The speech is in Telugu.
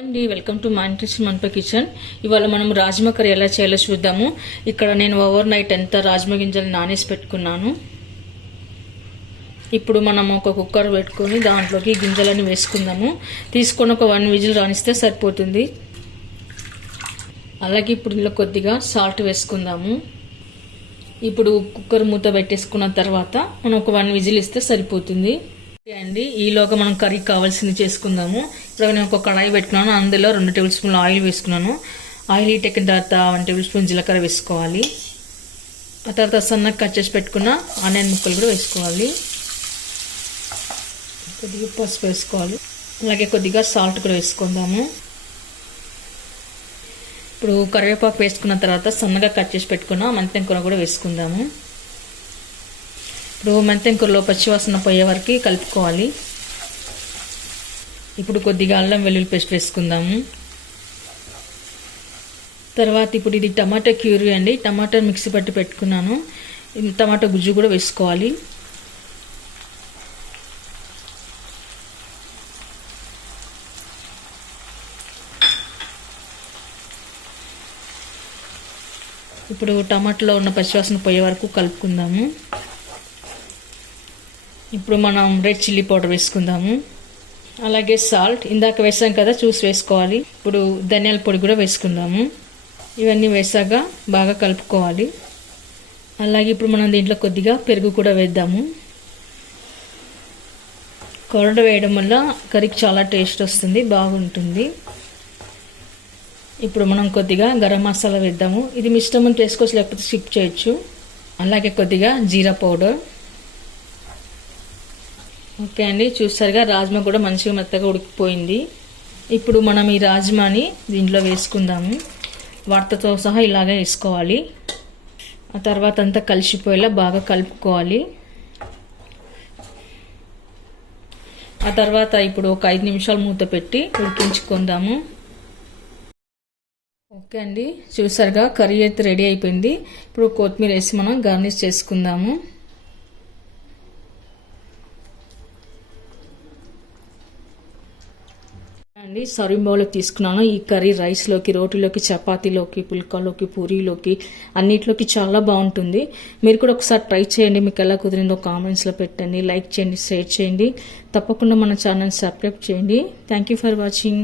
అండి, వెల్కమ్ టు మా ఇంట్రెస్ట్ మనప కిచెన్. ఇవాళ మనం రాజ్మా కర్రీ ఎలా చేయాలో చూద్దాము. ఇక్కడ నేను ఓవర్ నైట్ అంతా రాజ్మా గింజలు నానేసి పెట్టుకున్నాను. ఇప్పుడు మనం ఒక కుక్కర్ పెట్టుకొని దాంట్లోకి గింజలన్నీ వేసుకుందాము. తీసుకొని ఒక 1 విజిల్ రానిస్తే సరిపోతుంది. అలాగే ఇప్పుడు ఇందులో కొద్దిగా సాల్ట్ వేసుకుందాము. ఇప్పుడు కుక్కర్ మూత పెట్టేసుకున్న తర్వాత మనం ఒక 1 విజిల్ ఇస్తే సరిపోతుంది అండి. ఈలోగా మనం కర్రీకి కావాల్సింది చేసుకుందాము. ఇప్పుడు నేను ఒక కడాయి పెట్టుకున్నాను. అందులో 2 టేబుల్ స్పూన్లు ఆయిల్ వేసుకున్నాను. ఆయిల్ హీట్ ఎక్కిన తర్వాత 1 టేబుల్ స్పూన్ జీలకర్ర వేసుకోవాలి. ఆ తర్వాత సన్నగా కట్ చేసి పెట్టుకున్న ఆనియన్ ముక్కలు కూడా వేసుకోవాలి. కొద్దిగా పసుపు వేసుకోవాలి. అలాగే కొద్దిగా సాల్ట్ కూడా వేసుకుందాము. ఇప్పుడు కరివేపాకు వేసుకున్న తర్వాత సన్నగా కట్ చేసి పెట్టుకున్న మెంతం కూర కూడా వేసుకుందాము. ఇప్పుడు మెంతం కూరలో పచ్చివాసన పోయే వరకు కలుపుకోవాలి. ఇప్పుడు కొద్దిగా అల్లం వెల్లుల్లి పేస్ట్ వేసుకుందాము. తర్వాత ఇప్పుడు ఇది టమాటా క్యూరీ అండి. టమాటా మిక్సీ పట్టి పెట్టుకున్నాను. టమాటా గుజ్జు కూడా వేసుకోవాలి. ఇప్పుడు టమాటాలో ఉన్న పచ్చివాసన పోయే వరకు కలుపుకుందాము. ఇప్పుడు మనం రెడ్ చిల్లీ పౌడర్ వేసుకుందాము. అలాగే సాల్ట్ ఇందాక వేసాం కదా, చూసి వేసుకోవాలి. ఇప్పుడు ధనియాల పొడి కూడా వేసుకుందాము. ఇవన్నీ వేసాక బాగా కలుపుకోవాలి. అలాగే ఇప్పుడు మనం దీంట్లో కొద్దిగా పెరుగు కూడా వేద్దాము. కర్డ్ వేయడం వల్ల కర్రీకి చాలా టేస్ట్ వస్తుంది, బాగుంటుంది. ఇప్పుడు మనం కొద్దిగా గరం మసాలా వేద్దాము. ఇది మీ ఇష్టం చేసుకోవచ్చు, లేకపోతే స్కిప్ చేయొచ్చు. అలాగే కొద్దిగా జీరా పౌడర్. ఓకే అండి, చూసారుగా రాజ్మా కూడా మంచిగా మెత్తగా ఉడికిపోయింది. ఇప్పుడు మనం ఈ రాజ్మాని దీంట్లో వేసుకుందాము. వాటర్తో సహా ఇలాగే వేసుకోవాలి. ఆ తర్వాత అంతా కలిసిపోయేలా బాగా కలుపుకోవాలి. ఆ తర్వాత ఇప్పుడు ఒక 5 నిమిషాలు మూత పెట్టి ఉడికించుకుందాము. ఓకే అండి, చూసారుగా కర్రీ అయితే రెడీ అయిపోయింది. ఇప్పుడు కొత్తిమీర వేసి మనం గార్నిష్ చేసుకుందాము. అండి సర్వింగ్ బౌల్లోకి తీసుకున్నాను. ఈ కర్రీ రైస్లోకి, రోటీలోకి, చపాతీలోకి, పుల్కాలోకి, పూరీలోకి అన్నిట్లోకి చాలా బాగుంటుంది. మీరు కూడా ఒకసారి ట్రై చేయండి. మీకు ఎలా కుదిరిందో కామెంట్స్లో పెట్టండి. లైక్ చేయండి, షేర్ చేయండి. తప్పకుండా మన ఛానల్ సబ్స్క్రైబ్ చేయండి. Thank you for watching.